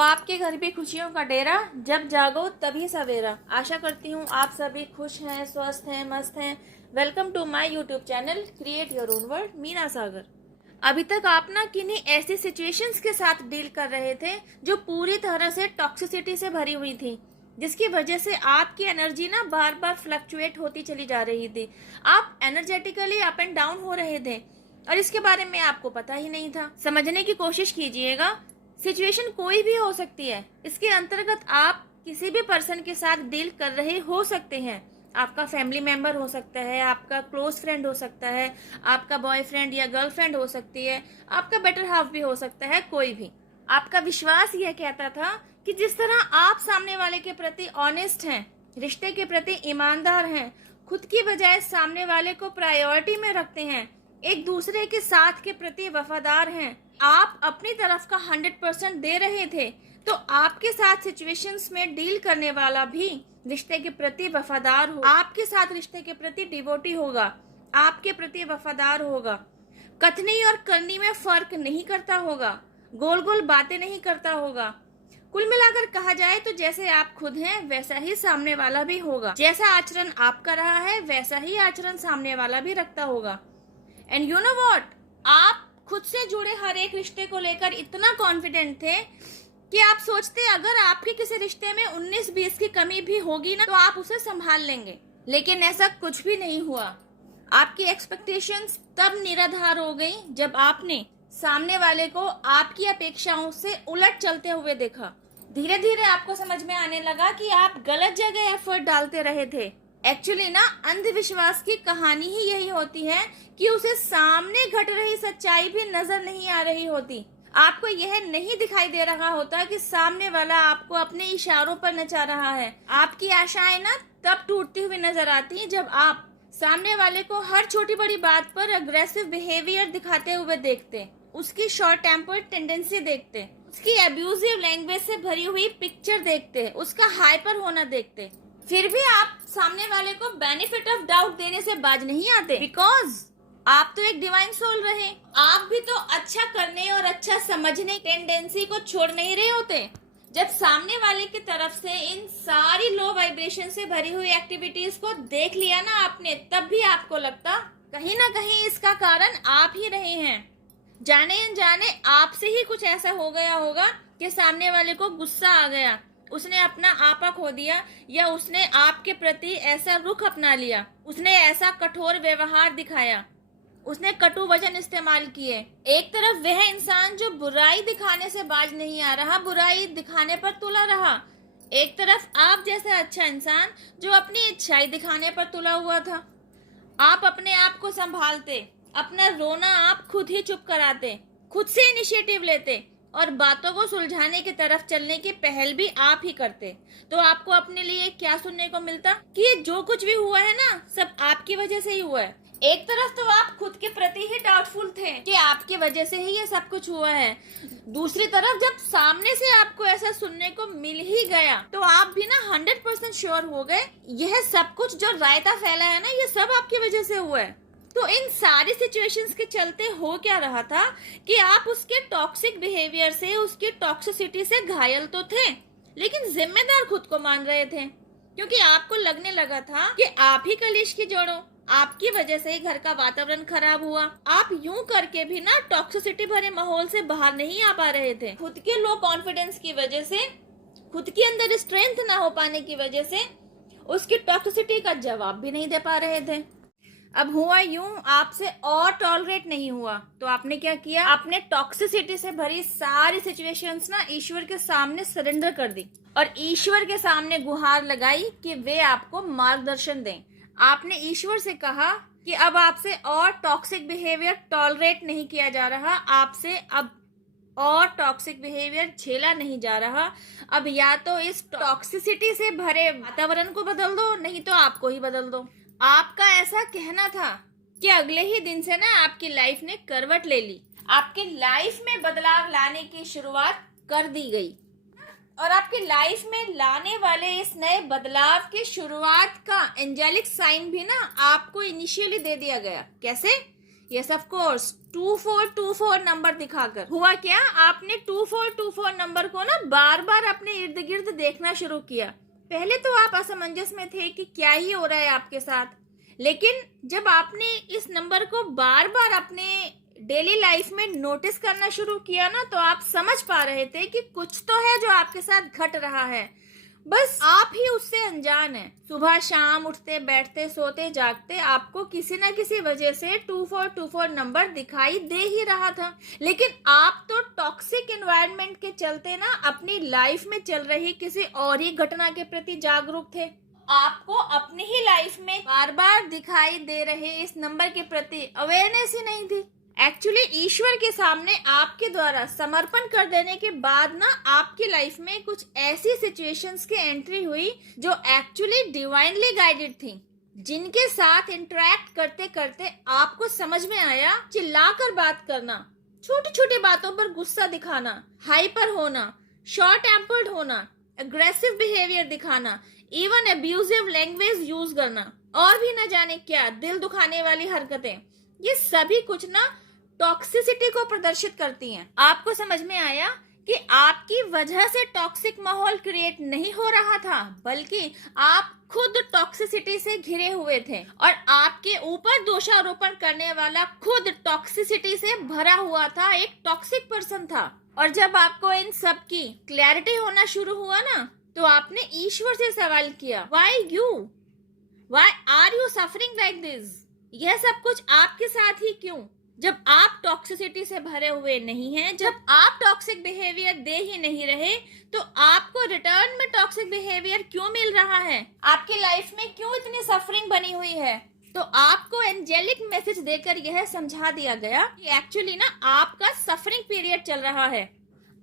आपके घर भी खुशियों का डेरा, जब जागो तभी सवेरा। आशा करती हूँ आप सभी खुश हैं, स्वस्थ हैं, मस्त हैं। Welcome to my YouTube channel create your own world, Meena Sagar. अभी तक आप ना किन्हीं ऐसी सिचुएशंस के साथ डील कर रहे थे जो पूरी तरह से टॉक्सिसिटी से भरी हुई थी, जिसकी वजह से आपकी एनर्जी ना बार बार फ्लक्चुएट होती चली जा रही थी। आप एनर्जेटिकली अप एंड डाउन हो रहे थे और इसके बारे में आपको पता ही नहीं था। समझने की कोशिश कीजिएगा, सिचुएशन कोई भी हो सकती है। इसके अंतर्गत आप किसी भी पर्सन के साथ डील कर रहे हो सकते हैं। आपका फैमिली मेंबर हो सकता है, आपका क्लोज फ्रेंड हो सकता है, आपका बॉयफ्रेंड या गर्लफ्रेंड हो सकती है, आपका बेटर हाफ भी हो सकता है, कोई भी। आपका विश्वास यह कहता था कि जिस तरह आप सामने वाले के प्रति ऑनेस्ट हैं, रिश्ते के प्रति ईमानदार हैं, खुद की बजाय सामने वाले को प्रायोरिटी में रखते हैं, एक दूसरे के साथ के प्रति वफादार हैं, आप अपनी तरफ का 100% दे रहे थे, तो आपके साथ सिचुएशंस में डील करने वाला भी रिश्ते के प्रति वफादार हो, आपके साथ रिश्ते के प्रति डिवोटी होगा, आपके प्रति वफादार होगा, कथनी और करनी में फर्क नहीं करता होगा, गोल गोल बातें नहीं करता होगा। कुल मिलाकर कहा जाए तो जैसे आप खुद हैं वैसा ही सामने वाला भी होगा। जैसा आचरण आपका रहा है वैसा ही आचरण सामने वाला भी रखता होगा। एंड यू नो व्हाट, आप खुद से जुड़े हर एक रिश्ते को लेकर इतना कॉन्फिडेंट थे कि आप सोचते अगर आपके किसी रिश्ते में 19-20 की कमी भी होगी ना तो आप उसे संभाल लेंगे। लेकिन ऐसा कुछ भी नहीं हुआ। आपकी एक्सपेक्टेशंस तब निराधार हो गई जब आपने सामने वाले को आपकी अपेक्षाओं से उलट चलते हुए देखा। धीरे धीरे आपको समझ में आने लगा कि आप गलत जगह एफर्ट डालते रहे थे। एक्चुअली ना अंधविश्वास की कहानी ही यही होती है कि उसे सामने घट रही सच्चाई भी नजर नहीं आ रही होती। आपको यह नहीं दिखाई दे रहा होता कि सामने वाला आपको अपने इशारों पर नचा रहा है। आपकी आशाएं ना तब टूटती हुई नजर आती हैं जब आप सामने वाले को हर छोटी बड़ी बात पर अग्रेसिव बिहेवियर दिखाते हुए देखते, उसकी शॉर्ट टेम्पर्ड टेंडेंसी देखते, उसकी अब्यूजिव लैंग्वेज से भरी हुई पिक्चर देखते, उसका हाइपर होना देखते। फिर भी आप सामने वाले को बेनिफिट ऑफ डाउट देने से बाज नहीं आते, बिकॉज आप तो एक डिवाइन सोल रहे। आप भी तो अच्छा करने और अच्छा समझने टेंडेंसी को छोड़ नहीं रहे होते। जब सामने वाले की तरफ से इन सारी लो वाइब्रेशन से भरी हुई एक्टिविटीज को देख लिया ना आपने, तब भी आपको लगता कहीं ना कहीं इसका कारण आप ही रहे हैं। जाने अनजाने आपसे ही कुछ ऐसा हो गया होगा कि सामने वाले को गुस्सा आ गया, उसने अपना आपा खो दिया, या उसने आपके प्रति ऐसा रुख अपना लिया, उसने ऐसा कठोर व्यवहार दिखाया, उसने कटु वचन इस्तेमाल किए। एक तरफ वह इंसान जो बुराई दिखाने से बाज नहीं आ रहा, बुराई दिखाने पर तुला रहा, एक तरफ आप जैसा अच्छा इंसान जो अपनी इच्छाई दिखाने पर तुला हुआ था। आप अपने आप को संभालते, अपना रोना आप खुद ही चुप कराते, खुद से इनिशिएटिव लेते और बातों को सुलझाने की तरफ चलने की पहल भी आप ही करते। तो आपको अपने लिए क्या सुनने को मिलता कि ये जो कुछ भी हुआ है ना सब आपकी वजह से ही हुआ है। एक तरफ तो आप खुद के प्रति ही डाउटफुल थे कि आपकी वजह से ही ये सब कुछ हुआ है, दूसरी तरफ जब सामने से आपको ऐसा सुनने को मिल ही गया तो आप भी ना 100% श्योर हो गए यह सब कुछ जो रायता फैला है ना ये सब आपकी वजह से हुआ है। तो इन सारी सिचुएशंस के चलते हो क्या रहा था कि आप उसके टॉक्सिक बिहेवियर से, उसकी टॉक्सिसिटी से घायल तो थे, लेकिन जिम्मेदार खुद को मान रहे थे, क्योंकि आपको लगने लगा था कि आप ही कलेश की जड़ हो, आपकी वजह से ही घर का वातावरण खराब हुआ। आप यूं करके भी ना टॉक्सिसिटी भरे माहौल से बाहर नहीं आ पा रहे थे। खुद के लो कॉन्फिडेंस की वजह से, खुद के अंदर स्ट्रेंथ ना हो पाने की वजह से उसकी टॉक्सिसिटी का जवाब भी नहीं दे पा रहे थे। अब हुआ यूं, आपसे और टॉलरेट नहीं हुआ तो आपने क्या किया, आपने टॉक्सिसिटी से भरी सारी सिचुएशंस ना ईश्वर के सामने सरेंडर कर दी और ईश्वर के सामने गुहार लगाई कि वे आपको मार्गदर्शन दें। आपने ईश्वर से कहा कि अब आपसे और टॉक्सिक बिहेवियर टॉलरेट नहीं किया जा रहा, आपसे अब और टॉक्सिक बिहेवियर झेला नहीं जा रहा। अब या तो इस टॉक्सिसिटी से भरे वातावरण को बदल दो, नहीं तो आपको ही बदल दो। आपका ऐसा कहना था कि अगले ही दिन से ना आपकी लाइफ ने करवट ले ली, आपकी लाइफ में बदलाव लाने की शुरुआत कर दी गई और आपकी लाइफ में लाने वाले इस नए बदलाव की शुरुआत का एंजेलिक साइन भी ना आपको इनिशियली दे दिया गया। कैसे यस ऑफ कोर्स 2424 नंबर दिखाकर। हुआ क्या, आपने 2424 नंबर को ना बार बार अपने इर्द गिर्द देखना शुरू किया। पहले तो आप असमंजस में थे कि क्या ही हो रहा है आपके साथ, लेकिन जब आपने इस नंबर को बार बार अपने डेली लाइफ में नोटिस करना शुरू किया ना, तो आप समझ पा रहे थे कि कुछ तो है जो आपके साथ घट रहा है, बस आप ही उससे अनजान हैं। सुबह शाम उठते बैठते सोते जागते आपको किसी न किसी वजह से 2424 नंबर दिखाई दे ही रहा था, लेकिन आप तो टॉक्सिक एनवायरनमेंट के चलते ना अपनी लाइफ में चल रही किसी और ही घटना के प्रति जागरूक थे। आपको अपनी ही लाइफ में बार बार दिखाई दे रहे इस नंबर के प्रति अवेयरनेस ही नहीं थी। एक्चुअली ईश्वर के सामने आपके द्वारा समर्पण कर देने के बाद ना आपकी लाइफ में कुछ ऐसी सिचुएशंस की एंट्री हुई जो एक्चुअली डिवाइनली गाइडेड थी, जिनके साथ इंटरेक्ट करते करते आपको समझ में आया चिल्लाकर बात करना, छोटी छोटी बातों पर गुस्सा दिखाना, हाइपर होना, शॉर्ट टेम्पर्ड होना, एग्रेसिव बिहेवियर दिखाना, इवन अब्यूजिव लैंग्वेज यूज करना और भी न जाने क्या दिल दुखाने वाली हरकतें, ये सभी कुछ ना टॉक्सिसिटी को प्रदर्शित करती हैं। आपको समझ में आया कि आपकी वजह से टॉक्सिक माहौल क्रिएट नहीं हो रहा था, बल्कि आप खुद टॉक्सिसिटी से घिरे हुए थे और आपके ऊपर दोषारोपण करने वाला खुद टॉक्सिसिटी से भरा हुआ था, एक टॉक्सिक पर्सन था। और जब आपको इन सब की क्लैरिटी होना शुरू हुआ ना, तो आपने ईश्वर से सवाल किया, why are you suffering like this? यह सब कुछ आपके साथ ही क्यों? जब आप टॉक्सिसिटी से भरे हुए नहीं हैं, जब आप टॉक्सिक बिहेवियर दे ही नहीं रहे, तो आपको रिटर्न में टॉक्सिक बिहेवियर क्यों मिल रहा है? आपकी लाइफ में क्यों इतनी सफरिंग बनी हुई है? तो आपको एंजेलिक मैसेज देकर यह समझा दिया गया कि एक्चुअली ना आपका सफरिंग पीरियड चल रहा है।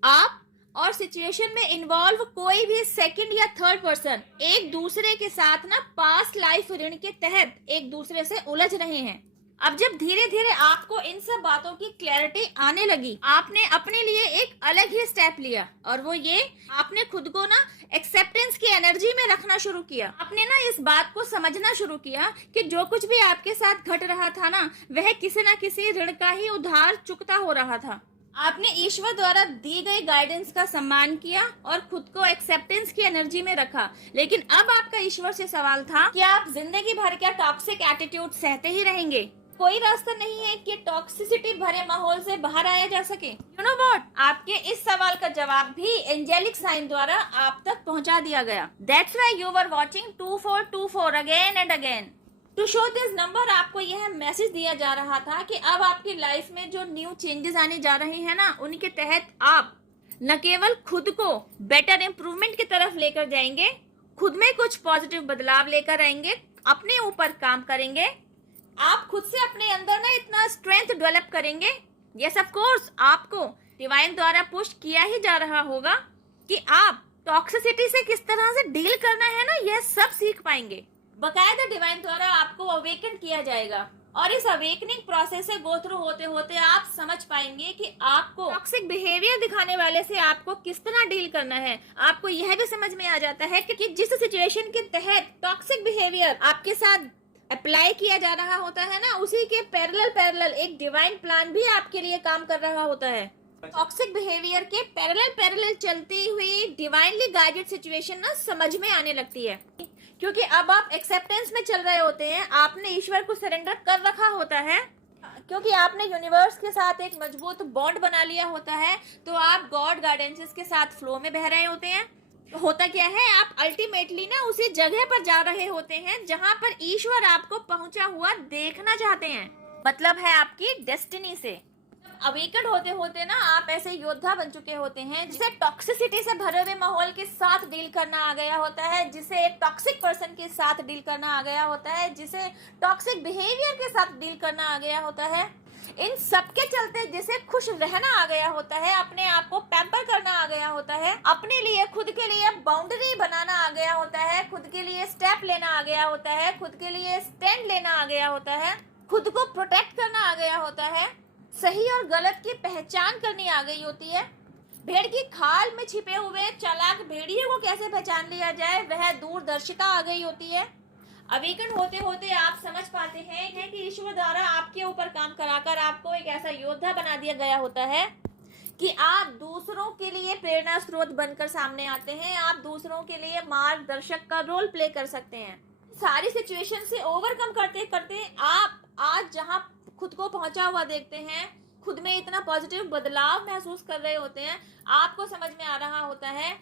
आप और सिचुएशन में इन्वॉल्व कोई भी सेकंड या थर्ड पर्सन एक दूसरे के साथ ना पास्ट लाइफ ऋण के तहत एक दूसरे से उलझ रहे हैं। अब जब धीरे धीरे आपको इन सब बातों की क्लैरिटी आने लगी, आपने अपने लिए एक अलग ही स्टेप लिया, और वो ये, आपने खुद को ना एक्सेप्टेंस की एनर्जी में रखना शुरू किया। आपने ना इस बात को समझना शुरू किया कि जो कुछ भी आपके साथ घट रहा था ना, वह किसी न किसी ऋण का ही उधार चुकता हो रहा था। आपने ईश्वर द्वारा दी गई गाइडेंस का सम्मान किया और खुद को एक्सेप्टेंस की एनर्जी में रखा। लेकिन अब आपका ईश्वर से सवाल था कि आप जिंदगी भर क्या टॉक्सिक एटीट्यूड सहते ही रहेंगे? कोई रास्ता नहीं है कि टॉक्सिसिटी भरे माहौल से बाहर आया जा सके? यू नो व्हाट, आपके इस सवाल का जवाब भी एंजेलिक साइन द्वारा आप तक पहुंचा दिया गया। That's why you were watching 2424 again and again. To show this number, आपको यह मैसेज दिया जा रहा था कि अब आपकी लाइफ में जो न्यू चेंजेस आने जा रहे हैं ना, उनके तहत आप न केवल खुद को बेटर इंप्रूवमेंट की तरफ लेकर जाएंगे, खुद में कुछ पॉजिटिव बदलाव लेकर आएंगे, अपने ऊपर काम करेंगे, आप खुद से अपने अंदर ना इतना स्ट्रेंथ डेवलप करेंगे। यस ऑफ कोर्स, आपको डिवाइन द्वारा पुश किया ही जा रहा होगा कि आप टॉक्सिसिटी से किस तरह से डील करना है ना, यह सब सीख पाएंगे। बकायदा डिवाइन द्वारा आपको अवेकन किया जाएगा, और इस अवेकनिंग प्रोसेस से गो थ्रू होते होते आप समझ पाएंगे कि आपको टॉक्सिक बिहेवियर दिखाने वाले से आपको किस तरह डील करना है। आपको यह भी समझ में आ जाता है कि जिस सिचुएशन के तहत टॉक्सिक बिहेवियर आपके साथ अप्लाई किया जा रहा होता है ना, उसी के पैरेलल एक डिवाइन प्लान भी आपके लिए काम कर रहा होता है। टॉक्सिक बिहेवियर के पैरेलल चलती हुई डिवाइनली गाइडेड सिचुएशन ना समझ में आने लगती है, क्योंकि अब आप एक्सेप्टेंस में चल रहे होते हैं। आपने ईश्वर को सरेंडर कर रखा होता है, क्योंकि आपने यूनिवर्स के साथ एक मजबूत बॉन्ड बना लिया होता है, तो आप गॉड गाइडेंसेस के साथ फ्लो में बह रहे होते हैं। तो होता क्या है, आप अल्टीमेटली ना उसी जगह पर जा रहे होते हैं जहां पर ईश्वर आपको पहुंचा हुआ देखना चाहते हैं, मतलब है आपकी डेस्टिनी से। अवेकन होते होते ना आप ऐसे योद्धा बन चुके होते हैं जिसे टॉक्सिसिटी से भरे हुए माहौल के साथ डील करना आ गया होता है, जिसे एक टॉक्सिक पर्सन के साथ डील करना आ गया होता है, जिसे टॉक्सिक बिहेवियर के साथ डील करना आ गया होता है। इन सब के चलते जिसे खुश रहना आ गया होता है, अपने आप को पैम्पर करना आ गया होता है, अपने लिए खुद के लिए बाउंड्री बनाना आ गया होता है, खुद के लिए स्टेप लेना आ गया होता है, खुद के लिए स्टैंड लेना आ गया होता है, खुद को प्रोटेक्ट करना आ गया होता है, सही और गलत की पहचान करनी आ गई होती है। भेड़ की खाल में छिपे हुए चालाक भेड़िए को कैसे पहचान लिया जाए, वह दूरदर्शिता आ गई होती है। अवेकन होते होते आप समझ पाते हैं कि ईश्वर द्वारा आपके ऊपर काम कराकर आपको एक ऐसा योद्धा बना दिया गया होता है कि आप दूसरों के लिए प्रेरणा स्रोत बनकर सामने आते हैं। आप दूसरों के लिए मार्गदर्शक का रोल प्ले कर सकते हैं। सारी सिचुएशन से ओवरकम करते करते आप आज जहां खुद को पहुंचा हुआ देखते हैं, खुद में इतना पॉजिटिव बदलाव महसूस कर रहे होते हैं, आपको समझ में आ रहा होता है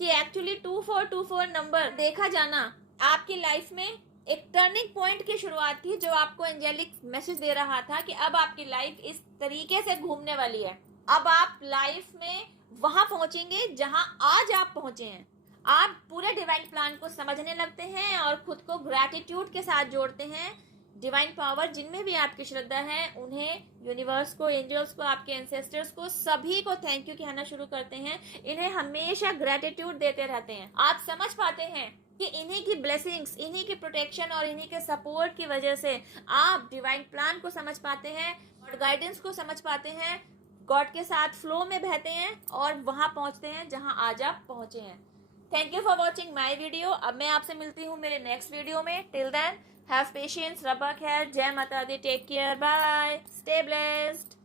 कि एक्चुअली 2424 नंबर देखा जाना आपकी लाइफ में एक टर्निंग पॉइंट की शुरुआत थी, जो आपको एंजेलिक मैसेज दे रहा था कि अब आपकी लाइफ इस तरीके से घूमने वाली है। अब आप लाइफ में वहां पहुंचेंगे जहां आज आप पहुंचे हैं। आप पूरे डिवाइन प्लान को समझने लगते हैं और खुद को ग्रैटिट्यूड के साथ जोड़ते हैं। डिवाइन पावर जिनमें भी आपकी श्रद्धा है, उन्हें, यूनिवर्स को, एंजल्स को, आपके एंसेस्टर्स को, सभी को थैंक यू कहना शुरू करते हैं। इन्हें हमेशा ग्रैटिट्यूड देते रहते हैं। आप समझ पाते हैं कि इन्हीं की ब्लेसिंग्स, इन्हीं की प्रोटेक्शन और इन्हीं के सपोर्ट की वजह से आप डिवाइन प्लान को समझ पाते हैं और गाइडेंस को समझ पाते हैं, गॉड के साथ फ्लो में बहते हैं और वहां पहुंचते हैं जहां आज आप पहुंचे हैं। Thank you for watching my video. अब मैं आपसे मिलती हूँ मेरे नेक्स्ट वीडियो में। टिल देन हैव पेशेंस, रब खैर, जय माता दी, take care, bye, stay blessed.